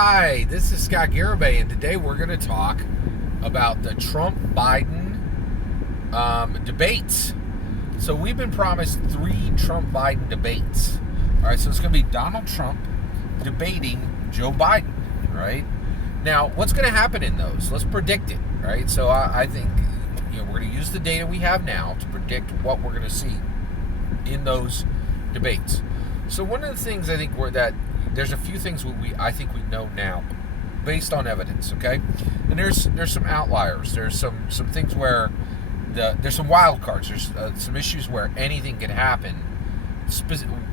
Hi, this is Scott Garibay, and today we're going to talk about the Trump-Biden debates. So we've been promised 3 Trump-Biden debates. All right, so it's going to be Donald Trump debating Joe Biden, right? Now, what's going to happen in those? Let's predict it, right? So I think we're going to use the data we have now to predict what we're going to see in those debates. So one of the things I think there's a few things I think we know now based on evidence, okay? And there's some outliers. There's some things where there's some wild cards. There's some issues where anything can happen.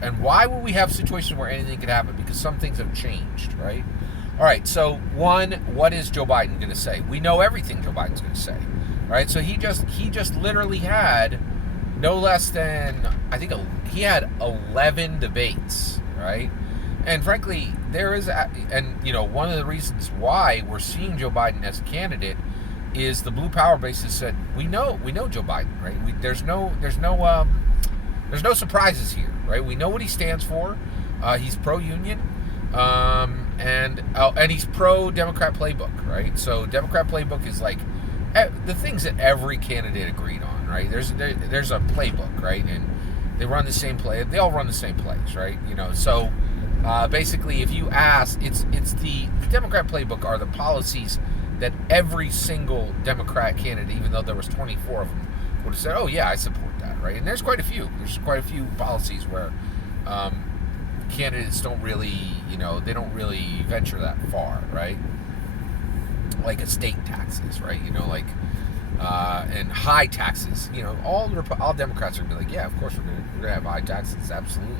And why will we have situations where anything could happen? Because some things have changed, right? All right, so one, what is Joe Biden going to say? We know everything Joe Biden's going to say, right? So he just literally had no less than, I think he had 11 debates, right? And frankly, one of the reasons why we're seeing Joe Biden as a candidate is the blue power base has said we know Joe Biden, right? There's no surprises here, right? We know what he stands for. He's pro-union, and he's pro-Democrat playbook, right? So Democrat playbook is like the things that every candidate agreed on, right? There's a playbook, right? And they run the same play. They all run the same plays, right? So. Basically, if you ask, it's the Democrat playbook are the policies that every single Democrat candidate, even though there was 24 of them, would have said, "Oh yeah, I support that," right? And there's quite a few. There's quite a few policies where candidates don't really, they don't really venture that far, right? Like estate taxes, right? And high taxes. All Democrats are gonna be like, "Yeah, of course we're gonna have high taxes, absolutely."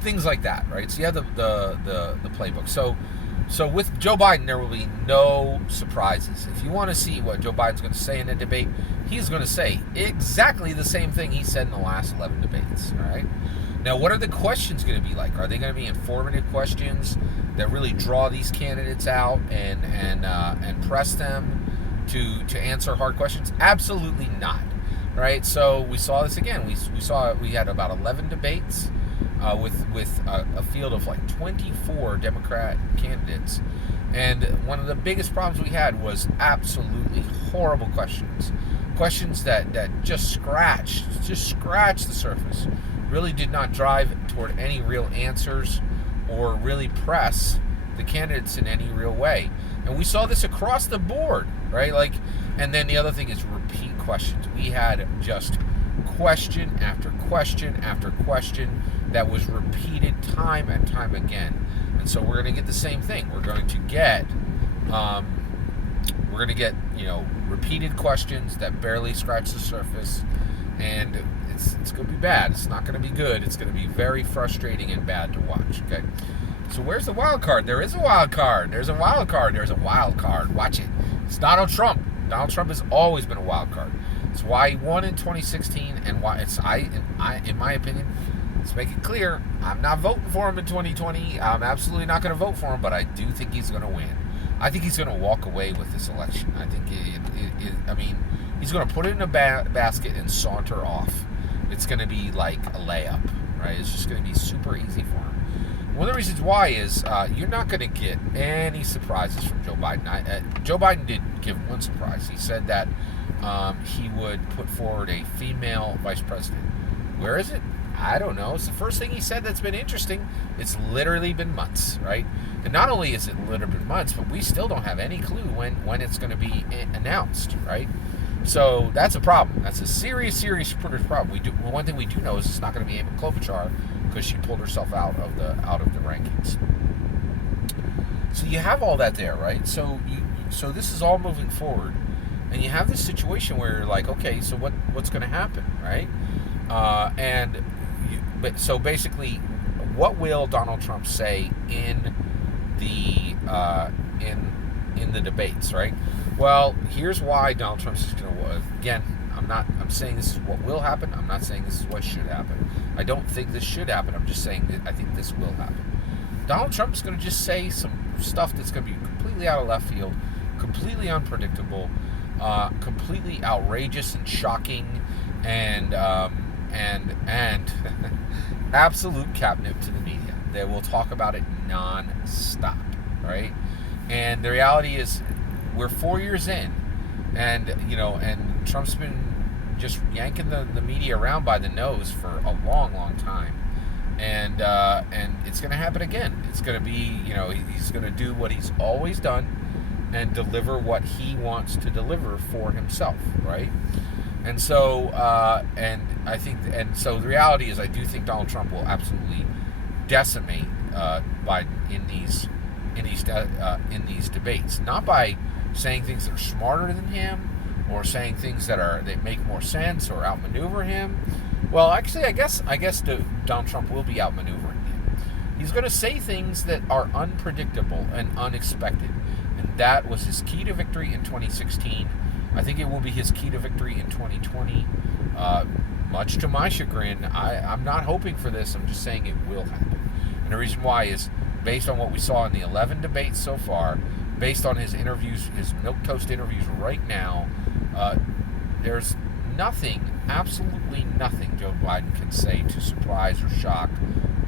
Things like that, right? So you have the playbook. So with Joe Biden, there will be no surprises. If you want to see what Joe Biden's going to say in the debate, he's going to say exactly the same thing he said in the last 11 debates, all right? Now, what are the questions going to be like? Are they going to be informative questions that really draw these candidates out and press them to answer hard questions? Absolutely not. Right, so we saw this again. We had about 11 debates with a field of like 24 Democrat candidates, and one of the biggest problems we had was absolutely horrible questions that just scratched the surface. Really did not drive toward any real answers or really press the candidates in any real way. And we saw this across the board, right? And then the other thing is repeat questions. We had just question after question after question that was repeated time and time again. And so we're going to get the same thing. We're going to get repeated questions that barely scratch the surface, and it's going to be bad. It's not going to be good. It's going to be very frustrating and bad to watch. Okay. So where's the wild card? There is a wild card. There's a wild card. There's a wild card. Watch it. It's Donald Trump. Donald Trump has always been a wild card. It's why he won in 2016, and why in my opinion, let's make it clear, I'm not voting for him in 2020. I'm absolutely not going to vote for him, but I do think he's going to win. I think he's going to walk away with this election. I think he's going to put it in a basket and saunter off. It's going to be like a layup, right? It's just going to be super easy for him. One of the reasons why is you're not going to get any surprises from Joe Biden. Joe Biden did give one surprise. He said that he would put forward a female vice president. Where is it? I don't know. It's the first thing he said that's been interesting. It's literally been months, right? And not only is it literally been months, but we still don't have any clue when it's going to be announced, right? So that's a problem. That's a serious problem. One thing we do know is it's not going to be Amy Klobuchar, because she pulled herself out of the rankings. So you have all that there, right? So this is all moving forward, and you have this situation where you're like, okay, so what's going to happen, right? So basically, what will Donald Trump say in the debates, right? Well, here's why Donald Trump is going to, again, I'm saying this is what will happen. I'm not saying this is what should happen. I don't think this should happen. I'm just saying that I think this will happen. Donald Trump is going to just say some stuff that's going to be completely out of left field, completely unpredictable, completely outrageous and shocking, and absolute catnip to the media. they will talk about it non-stop, right? And the reality is, we're 4 years in, and and Trump's been just yanking the media around by the nose for a long, long time, and it's going to happen again. It's going to be, he's going to do what he's always done and deliver what he wants to deliver for himself, right? And so, so the reality is, I do think Donald Trump will absolutely decimate Biden in these debates, not by saying things that are smarter than him, or saying things that make more sense, or outmaneuver him. Well, actually, I guess Donald Trump will be outmaneuvering him. He's going to say things that are unpredictable and unexpected, and that was his key to victory in 2016. I think it will be his key to victory in 2020. Much to my chagrin, I'm not hoping for this. I'm just saying it will happen. And the reason why is based on what we saw in the 11 debates so far, based on his interviews, his milquetoast interviews right now. There's nothing, absolutely nothing Joe Biden can say to surprise or shock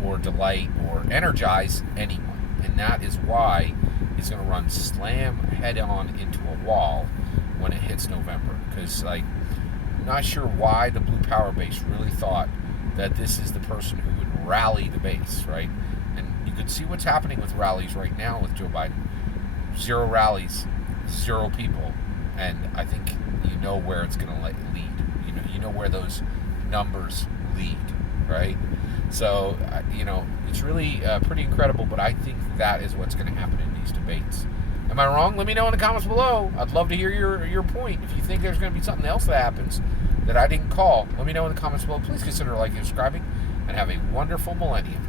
or delight or energize anyone. And that is why he's going to run slam head on into a wall when it hits November. Because, I'm not sure why the blue power base really thought that this is the person who would rally the base, right? And you could see what's happening with rallies right now with Joe Biden. 0 rallies, 0 people. And I think you know where it's going to lead. You know where those numbers lead, right? So, it's really pretty incredible, but I think that is what's going to happen in these debates. Am I wrong? Let me know in the comments below. I'd love to hear your point. If you think there's going to be something else that happens that I didn't call, let me know in the comments below. Please consider liking and subscribing, and have a wonderful millennium.